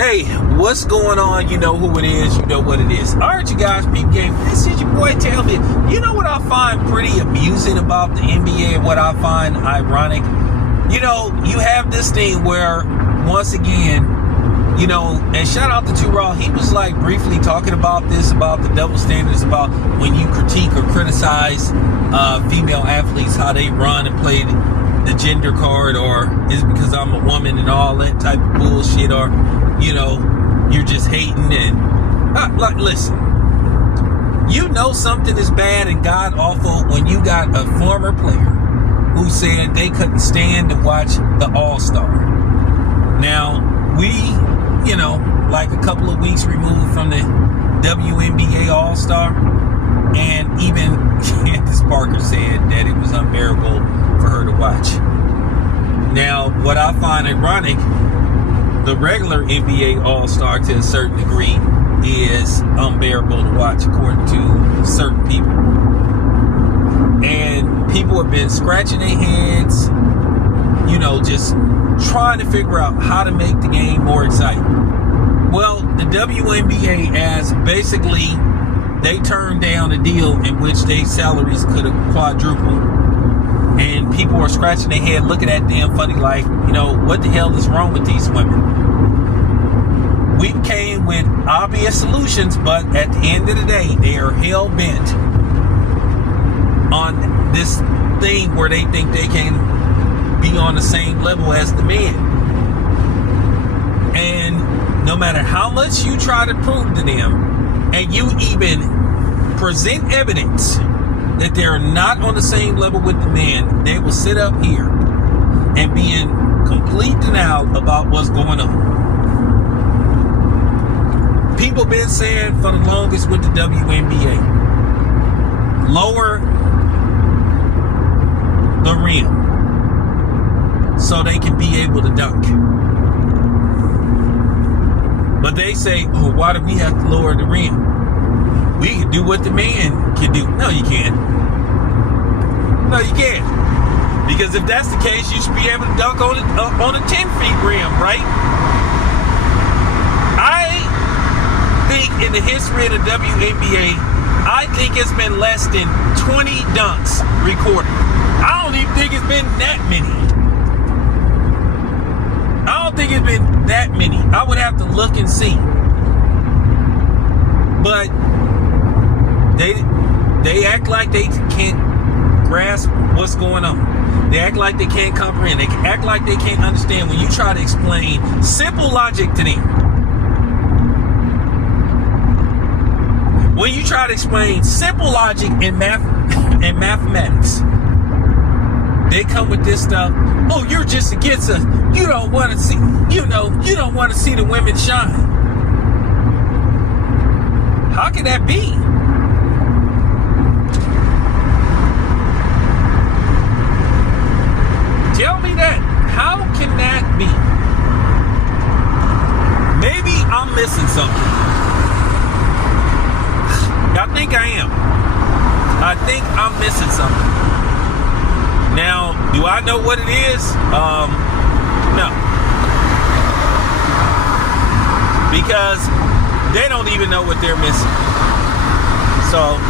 Hey, what's going on? You know who it is. You know what it is. All right, you guys, peep game. This is your boy Tailbit. You know what I find pretty amusing about the NBA and what I find ironic? You know, you have this thing where, once again, you know, and shout out to Two Raw, he was like briefly talking about this, about the double standards, about when you critique or criticize female athletes, how they run and play the gender card, or is it because I'm a woman and all that type of bullshit, or, you know, you're just hating and, like, listen, you know something is bad and god awful when you got a former player who said they couldn't stand to watch the All-Star. Now, we, you know, like a couple of weeks removed from the WNBA All-Star, and even Candice Parker said that it was unbearable for her to watch. Now, what I find ironic, the regular NBA All-Star to a certain degree is unbearable to watch according to certain people. And people have been scratching their heads, you know, just trying to figure out how to make the game more exciting. Well, the WNBA as basically they turned down a deal in which their salaries could have quadrupled. And people are scratching their head looking at them funny like, you know, what the hell is wrong with these women? We came with obvious solutions, but at the end of the day, they are hell-bent on this thing where they think they can be on the same level as the men. And no matter how much you try to prove to them, and you even present evidence that they're not on the same level with the men, they will sit up here and be in complete denial about what's going on. People been saying for the longest with the WNBA, lower the rim so they can be able to dunk. But they say, oh, why do we have to lower the rim? We can do what the man can do. No, you can't. No, you can't. Because if that's the case, you should be able to dunk on a 10-feet rim, right? I think in the history of the WNBA, I think it's been less than 20 dunks recorded. I don't even think it's been that many. I don't think it's been that many. I would have to look and see. But they act like they can't grasp what's going on. They act like they can't comprehend. They act like they can't understand when you try to explain simple logic to them. When you try to explain simple logic in math and mathematics, they come with this stuff. Oh, you're just against us. You don't want to see, you don't want to see the women shine. How can that be? Tell me that. How can that be? Maybe I'm missing something. I think I am. I think I'm missing something. Now, do I know what it is? No. Because they don't even know what they're missing. So